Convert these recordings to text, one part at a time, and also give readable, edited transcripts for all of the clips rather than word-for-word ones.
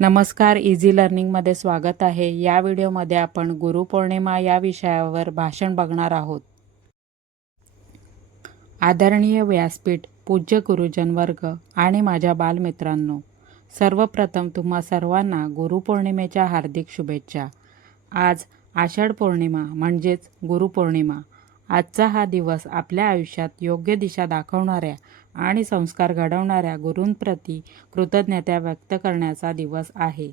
नमस्कार, इझी लर्निंगमध्ये स्वागत आहे। या व्हिडिओमध्ये आपण गुरुपौर्णिमा या विषयावर भाषण बघणार आहोत। आदरणीय व्यासपीठ, पूज्य गुरुजन वर्ग आणि माझ्या बालमित्रांनो, सर्वप्रथम तुम्हा सर्वांना गुरुपौर्णिमेच्या हार्दिक शुभेच्छा। आज आषाढ पौर्णिमा म्हणजेच गुरुपौर्णिमा। आजचा हा दिवस आपल्या आयुष्यात योग्य दिशा दाखवणाऱ्या आणि संस्कार घडवणाऱ्या गुरूंप्रती कृतज्ञता व्यक्त करण्याचा दिवस आहे।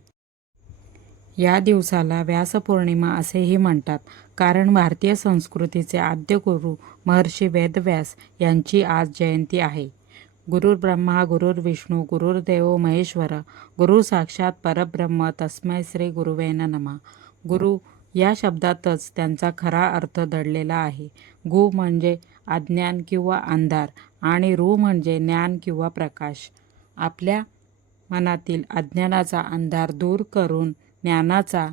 या दिवसाला व्यासपौर्णिमा असेही म्हणतात, कारण भारतीय संस्कृतीचे आद्य गुरु महर्षी वेदव्यास यांची आज जयंती आहे। गुरुर्ब्रह्मा गुरुर्विष्णू गुरुर्देवो महेश्वर, गुरु साक्षात परब्रह्म तस्मै श्री गुरुवे नमः। गुरु या शब्दातच त्यांचा खरा अर्थ दडलेला आहे। गु म्हणजे अज्ञान किंवा अंधार आणि रू म्हणजे ज्ञान किंवा प्रकाश। आपल्या मनातील अज्ञानाचा अंधार दूर करून ज्ञानाचा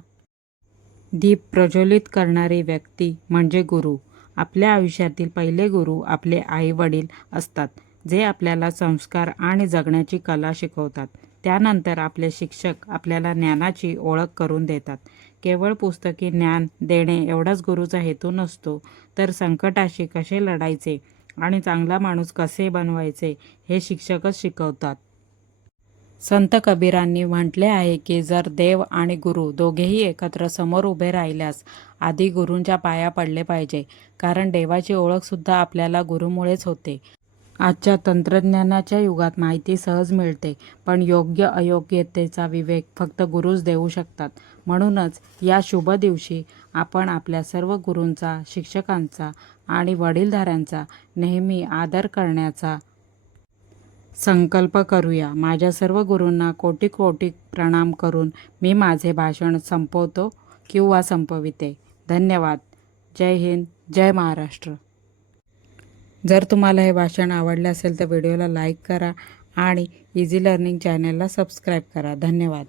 दीप प्रज्वलित करणारी व्यक्ती म्हणजे गुरु। आपल्या आयुष्यातील पहिले गुरु आपले आई वडील असतात, जे आपल्याला संस्कार आणि जगण्याची कला शिकवतात। त्यानंतर आपले शिक्षक आपल्याला ज्ञानाची ओळख करून देतात। केवळ पुस्तकी ज्ञान देणे एवढाच गुरुचा हेतू नसतो, तर संकटाशी कसे लढायचे आणि चांगला माणूस कसे बनवायचे हे शिक्षकच शिकवतात। संत कबीरांनी म्हटले आहे की जर देव आणि गुरु दोघेही एकत्र समोर उभे राहिल्यास आधी गुरूंच्या पाया पडले पाहिजे, कारण देवाची ओळखसुद्धा आपल्याला गुरुमुळेच होते। आजच्या तंत्रज्ञानाच्या युगात माहिती सहज मिळते, पण योग्य अयोग्यतेचा विवेक फक्त गुरुच देऊ शकतात। म्हणूनच या शुभ दिवशी आपण आपल्या सर्व गुरूंचा, शिक्षकांचा आणि वडीलधाऱ्यांचा नेहमी आदर करण्याचा संकल्प करूया। माझ्या सर्व गुरूंना कोटी कोटी प्रणाम करून मी माझे भाषण संपवतो किंवा संपविते। धन्यवाद। जय हिंद, जय महाराष्ट्र। जर तुम्हाला हे भाषण आवडले असेल तर व्हिडिओला लाईक करा आणि इझी लर्निंग चॅनलला सबस्क्राईब करा। धन्यवाद।